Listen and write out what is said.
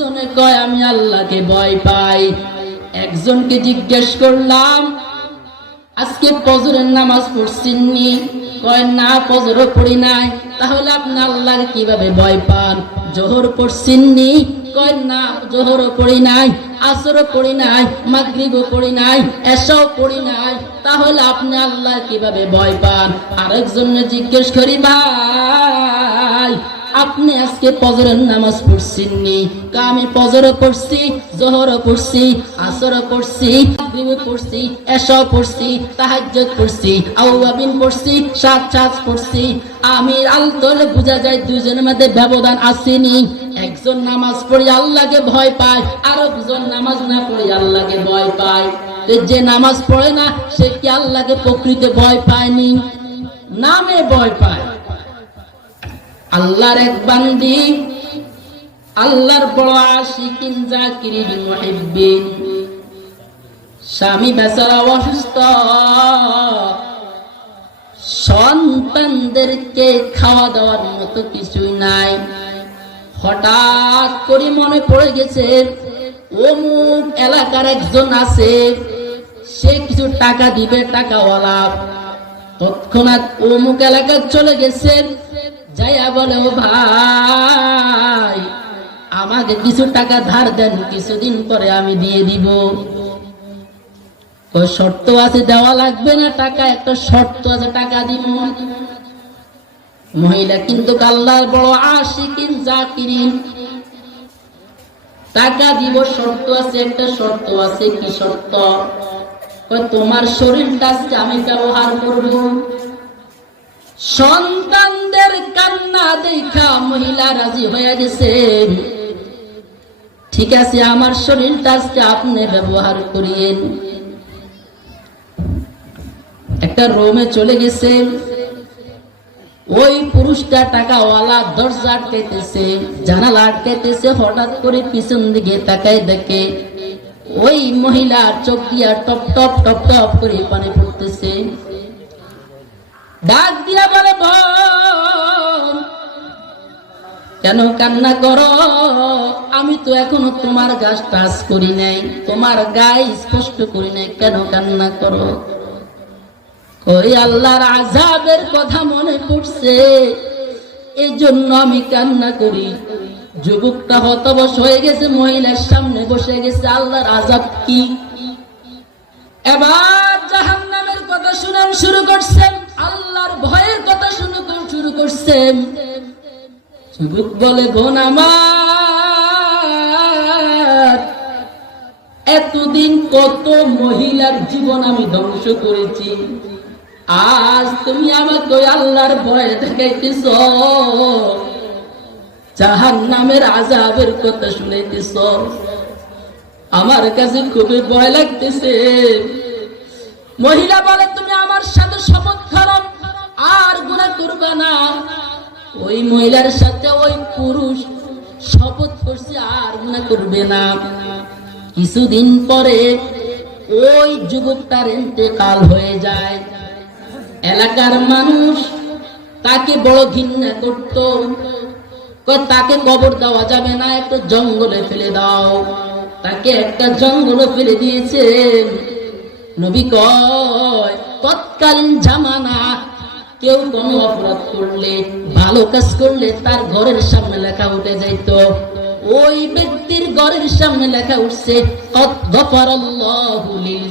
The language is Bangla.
দুজনে কয় আমি আল্লাহকে ভয় পাই। একজনকে জিজ্ঞেস করলাম আজকে ফজরের নামাজ পড়ছেননি? কয় না, ফজরও পড়ি নাই। তাহলে আপনি আল্লাহকে কিভাবে ভয় পান? জোহর পড়ছেননি? কয় না, জোহরও পড়ি নাই, আসরও পড়ি নাই, মাগরিবও পড়ি নাই, এশাও পড়ি নাই। তাহলে আপনি আল্লাহ কিভাবে ভয় পান? আরেকজনে জিজ্ঞেস করি ভাই আপনি আজকে ফজরের নামাজ পড়ছেননি? আমি ফজরও পড়ছি, জোহরও পড়ছি, আসরও পড়ছি, মাগরিবও পড়ছি, এশাও পড়ছি, তাহাজ্জুদ পড়ছি, আওয়াবিন পড়ছি, সাত পড়ছি। আমি আলতলে বোঝা যায় দুজনের মধ্যে ব্যবধান আসেনি। একজন নামাজ পড়ি আল্লাহকে ভয় পায়, আর একজন নামাজ না পড়ি আল্লাহকে ভয় পায়। যে নামাজ পড়ে না সে কি আল্লাহকে প্রকৃতি ভয় পায়নি? নামে ভয় পায়। আল্লাহর এক বান্দি, আল্লাহর বড় আশিকিন জাকিরিন মুহিব্বিন, স্বামী বেচারা অসুস্থ, সন্তানদেরকে খাওয়া দাওয়ার মতো কিছুই নাই। হঠাৎ করে মনে পড়ে গেছে অমুক এলাকার একজন আছে, সে কিছু টাকা দিবে, টাকাওয়ালা। তৎক্ষণাৎ অমুক এলাকায় চলে গেছে, যাইয়া বলে ও ভাই আমাকে কিছু টাকা ধার দেন, কিছুদিন পরে আমি দিয়ে দিব। শর্ত আছে, দেওয়া লাগবে না টাকা, একটা শর্ত আছে, টাকা দিব। মহিলা কিন্তু আল্লাহর বড় আশিকিন জাকিরিন, টাকা দিব, শর্ত আছে, একটা শর্ত আছে। কি শর্ত? তোমার শরীরটা আজকে আমি ব্যবহার করব। সন্তানদের কান্না দেখা মহিলা রাজি হয়ে গেছে, ঠিক আছে আমার শরীরটা আজকে আপনি ব্যবহার করিয়েন। একটা রুমে চলে গেছে, ওই পুরুষটা টাকাওয়ালা দরজা আটকাইতেছে, জানালা আটকাইতেছে। হঠাৎ করে পিছন দিকে তাকায় দেখে ওই মহিলার চোখ দিয়া টপ টপ টপ টপ করে পানি পড়তেছে। ডাক দিয়া বলে বোন কেন কান্না করো? আমি তো এখনো তোমার গাছ টাচ করি নাই, তোমার গায়ে স্পষ্ট করি নাই, কেন কান্না করো? ওই আল্লাহর আযাবের কথা মনে পড়ছে, এই জন্য আমি কান্না করি। যুবকটা হতবশ হয়ে গেছে, মহিলার সামনে বসে গেছে। আল্লাহর আযাব কি? এবার জাহান্নামের কথা শোনা শুরু করছেন, আল্লাহর ভয়ের কথা শুরু করছেন। যুবক বলে বোন আমার, এতদিন কত মহিলার জীবন আমি ধ্বংস করেছি, আজ তুমি আমাকে আল্লাহর ভয় দেখাইতেছ, জাহান্নামের আযাবের কথা শুনাইতেছ। আমার কাছে খুবই ভয় লাগতেছে। মহিলা বলে তুমি আমার সাথে শপথ করো আর গুনাহ করবে না। ওই মহিলার সাথে ওই পুরুষ শপথ করছে আর গুনাহ করবে না। কিছুদিন পরে ওই যুবকটার ইন্তেকাল হয়ে যায়। এলাকার মানুষ তাকে বড় ঘৃণা করত, তাকে কবর দেওয়া যাবে না, একটা জঙ্গলে ফেলে দাও। তাকে একটা জঙ্গলে ফেলে দিয়েছে। নবী কয় তৎকালীন জামানা কেউ কোনো অপরাধ করলে, ভালো কাজ করলে তার ঘরের সামনে লেখা উঠে যাইত। ওই ব্যক্তির ঘরের সামনে লেখা উঠছে কদ গফারাল্লাহু লিল